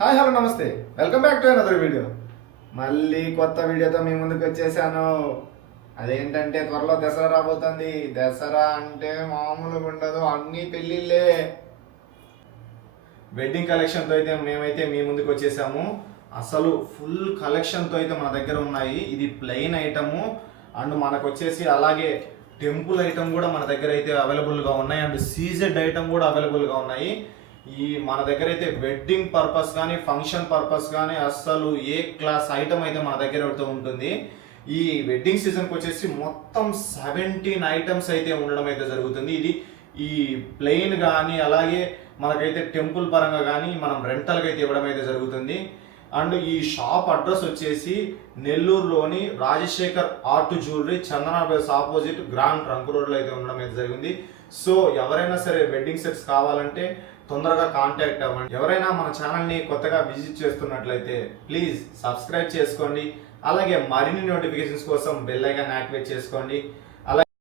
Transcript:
Hi hello నమస్తే, welcome back to another video. మళ్ళీ కొత్త వీడియోతో మీ ముందుకు వచ్చేసాను. అదేంటంటే త్వరలో దసరా రాబోతుంది. దసరా అంటే మామూలుగా ఉండదు, అన్ని పెళ్ళిళ్ళే. వెడ్డింగ్ కలెక్షన్తో అయితే మేమైతే మీ ముందుకు వచ్చేసాము. అసలు ఫుల్ కలెక్షన్తో అయితే మన దగ్గర ఉన్నాయి. ఇది ప్లెయిన్ ఐటము అండ్ మనకు వచ్చేసి అలాగే టెంపుల్ ఐటమ్ కూడా మన దగ్గర అయితే అవైలబుల్గా ఉన్నాయి అండ్ సీజెడ్ ఐటమ్ కూడా అవైలబుల్గా ఉన్నాయి. ఈ మన దగ్గర అయితే వెడ్డింగ్ పర్పస్ కానీ ఫంక్షన్ పర్పస్ కానీ అస్సలు ఏ క్లాస్ ఐటమ్ అయితే మన దగ్గర ఉంటుంది. ఈ వెడ్డింగ్ సీజన్కి వచ్చేసి మొత్తం 17 ఐటమ్స్ అయితే ఉండడం అయితే జరుగుతుంది. ఇది ఈ ప్లెయిన్ కానీ అలాగే మనకైతే టెంపుల్ పరంగా కానీ మనం రెంటల్గా అయితే ఇవ్వడం అయితే జరుగుతుంది. అండ్ ఈ షాప్ అడ్రస్ వచ్చేసి నెల్లూరులోని Rajasekhar art jewellery Chandana base opposite grand trunk రోడ్లో అయితే ఉండడం అయితే జరిగింది. సో ఎవరైనా సరే వెడ్డింగ్ సెట్స్ కావాలంటే తొందరగా కాంటాక్ట్ అవ్వండి. ఎవరైనా మన ఛానల్ని కొత్తగా విజిట్ చేస్తున్నట్లయితే ప్లీజ్ సబ్స్క్రైబ్ చేసుకోండి. అలాగే మరిన్ని నోటిఫికేషన్స్ కోసం బెల్ ఐకాన్ యాక్టివేట్ చేసుకోండి.